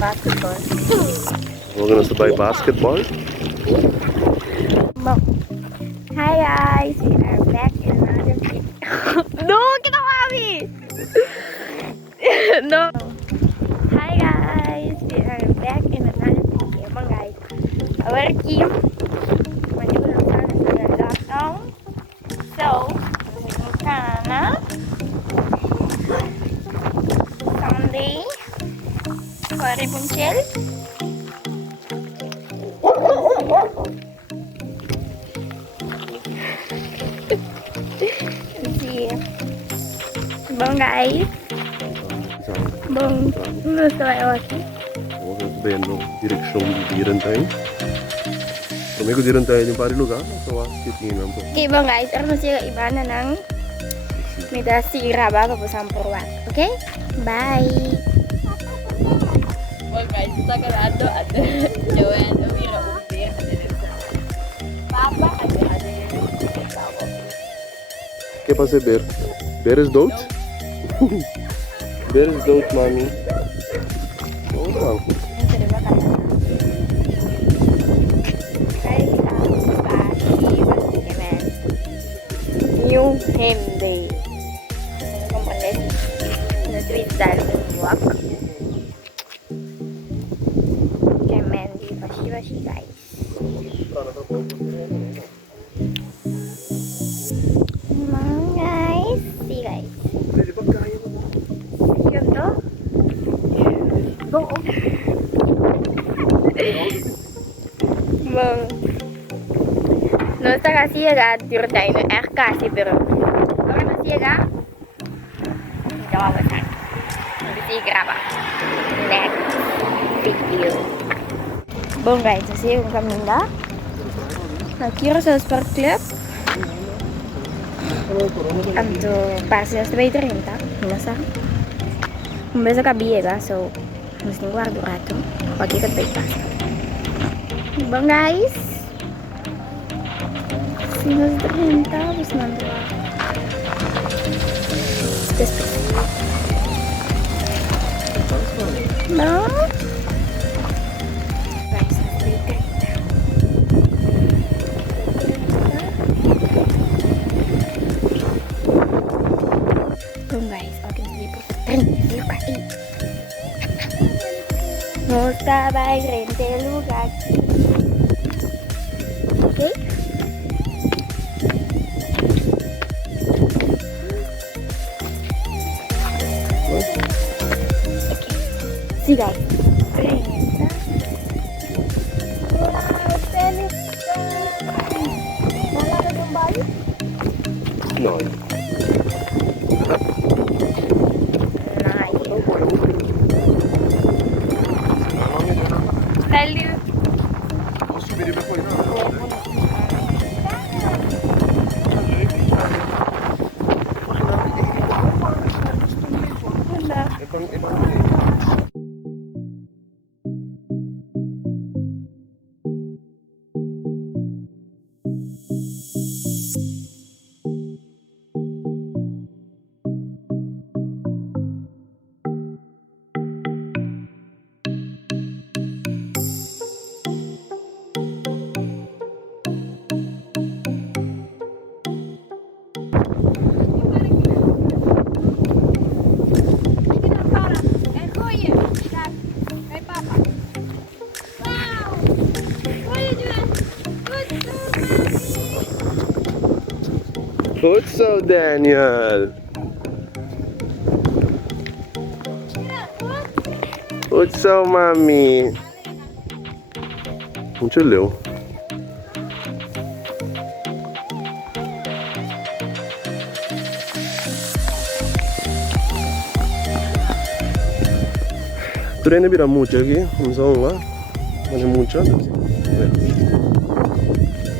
Basketball. We're gonna buy basketball. Hi guys, we are back in another video. No, kita kami. No. Hi guys, we are back in another video. Emang guys, our team maju lang sana sa lockdown. So, sana Sunday, Pare Punchel. Bang guys, bang, gusto kayo kasi? We gaan vendo direção de Dirantay. Kami ko Dirantay yung pari lugar. So, titingin po. Okay bang guys, ano siya iba na ng may sira ba papasang purwat. Okay? Bye! Well guys, sagrado at Joanne umira ubir. Papa ada yung tawo. ¿Qué pasa, Bear? Bear is dood? Bear is dood, mami. Oh, wow. New him day. Kumpalit na tweet dahil walk. Kay Mandy, bashi guys. Mga guys, see guys. Yun to? Bang. No está casi llega tiro tayo no kasi pero bakit na siya hindi ako masan hindi graba next video bong guys kasi yung kami na nakira sa Sport Club anto para sa sabay 30 minasa umbesa kabiye ba so mas nang guardo rato pag-ikat pa ipasa bong guys Sinas 30, tapos nandun. No? Guys, nandun 30. Kung guys, okay, lipo. 30 lugar. No sabay 30 lugar. Okay? See guys. No. Value. Goed zo, Daniel. Goed zo, mami. Mucho leeuw. Treino vira mucho aqui, vamos lá. Mas é mucho.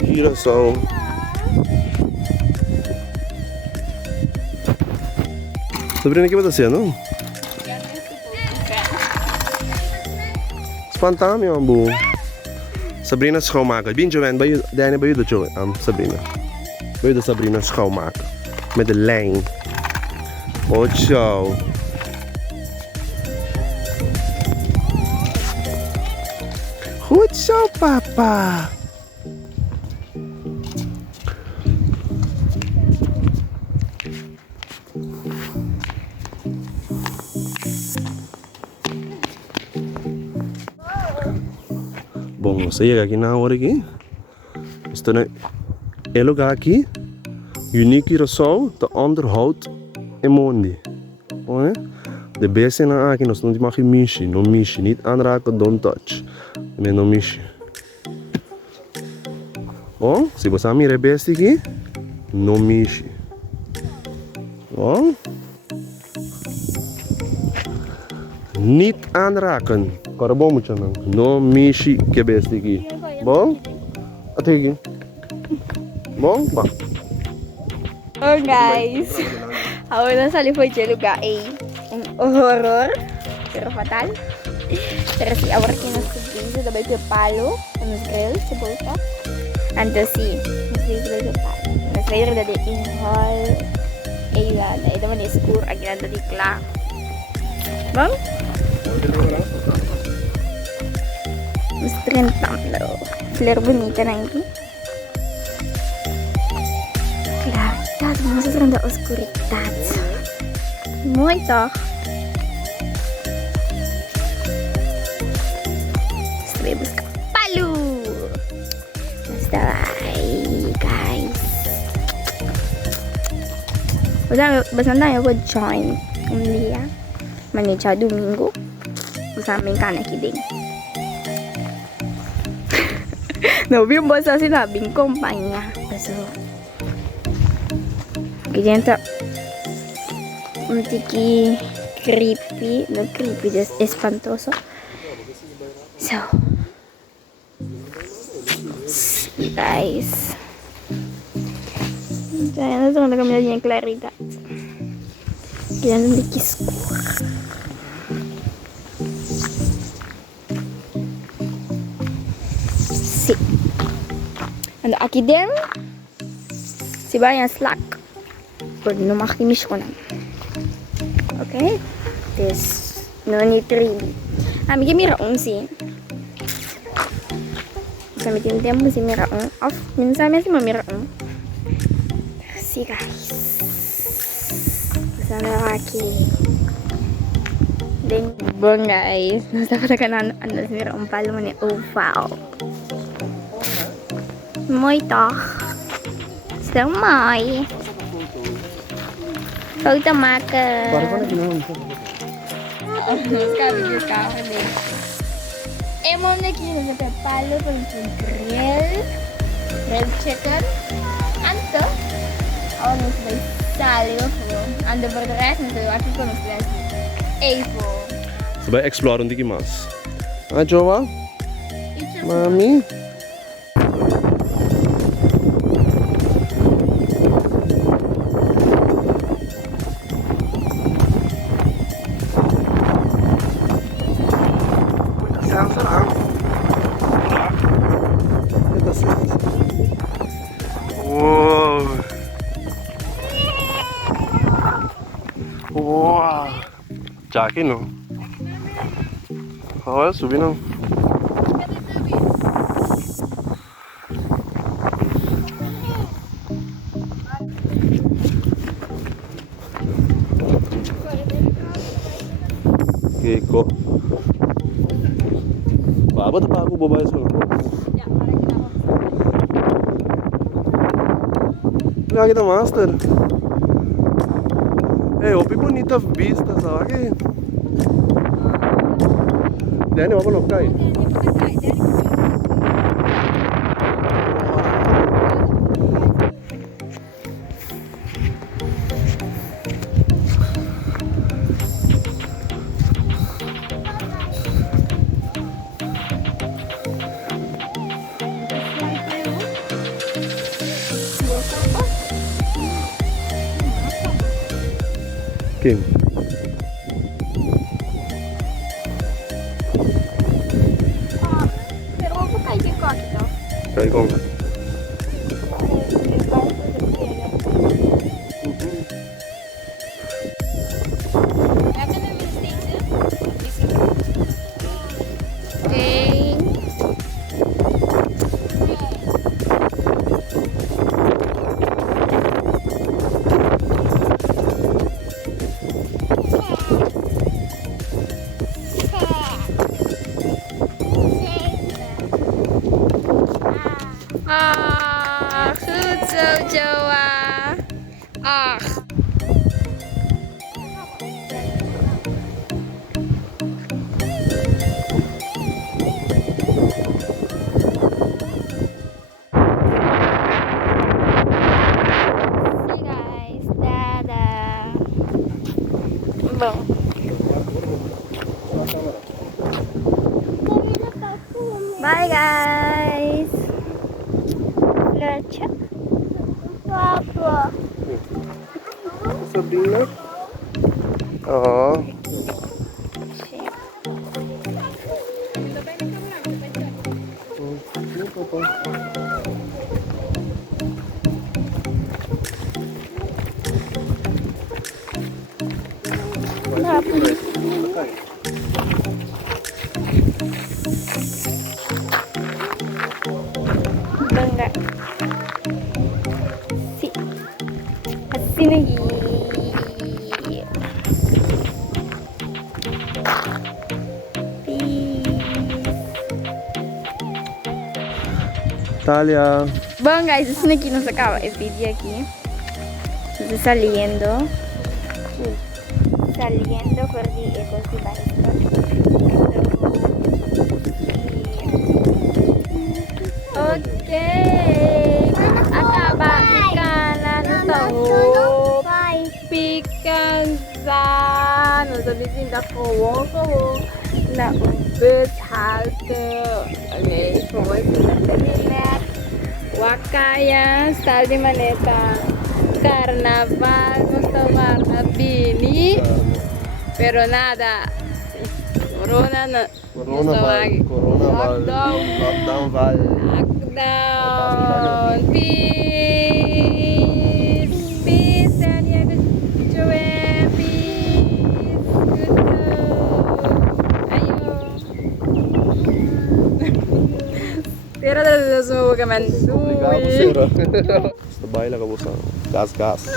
Giração. Sabrina, o que você está fazendo? Espanta meu amor. Sabrina schoonmaken. Ben Joanne, bij je, Diana, bij je de Joanne, Sabrina. Wil je de Sabrina schoonmaken? Met de lijn. Oh, ciao. Goed zo, papa. Bom, você chega aqui na hora aqui. Estou na lugar aqui. Unique Rousseau, te onderhoud en mondi. Oh, de beste na aqui, nós não mag je mishi, no mishi, niet aanraken, don't touch. Nee, no mishi. Oh, se você mira beste aqui, no mishi. Oh. Niet aanraken. Karabo mo siya nang. No mishi ke beste aqui. Bom? Ate aqui. Bom? Ba? Oh guys, ako nasa likod sa lugar ay horror, pero fatal. Pero si awar que nos subimos sabay que palo, nos grill sa bolsa. Ando si, nos grill sa palo. Nos grill da di inhal. Ay la, ito man is score agad da di kla. Bang? Mas 30 lo. Flor bonita na ini. Claridad, vamos a hacer una oscuridad. Muito. Estoy buscando palo. Basta bye, guys. Basta na ako join. Dia. Manica domingo. Basta may kanakiling. No, yung basta sinabing kumpanya. So, ganyan ta. Tiki creepy. No, creepy. Just espantoso. So, see guys. Kaya na kami na yung Clarita. Kaya na likis ko. See. And aquí din. Si Bayan Slack. Pwede no makimish ko na. Okay? This. No need to read. May miraong si. Sa mitindihan mo si miraong. Off. Minsan may si mamiraong. See guys. Sana laki. Then, bong guys. Nasa katakanan si miraong palo mo ni. Oh wow. Muito. So my. Photo marker. Video ka kasi. Mo na kino sa palo pag grill chicken. Anto. Ono sa salio po. Ando por the rest nito ako ko mas less. Po. Sabay explore hindi kimas. Ah, Jowa? Mami? Wow. Wow. Jackie, no? Oh, subir no. Kiko. Babat pa ako babae sa loob. Olha aqui da Master. Opi bonita vista, sabe? Dani, vamos local aí. Kim. Pero wag po tayo dito. Kaya kong. Joa. Ach. See you guys. Dadah. Bom. Bye guys. Leche. Papa. Sabrina? Oo. Bangga. Si. Sini lagi. Talia. Bom, guys, isso aqui não se acaba esse vídeo aqui. Está saliendo. Saliendo por di ecos di basta. Okay. Acaba ikanan tahu. Pikan sa. No sabi sinda ko na ubet halte. Okay, como es la terminar. Wakaya, style di Maneta. Carnaval, gusto warna bini. Pero nada. Corona na. Lockdown. Val. Lockdown. Peace. Peace. And yeah, Joanne. Peace. Good love. Ayo. Tira na semua ka man. Obrigado, senhora. Basta baila ka bosan. Gas, gas.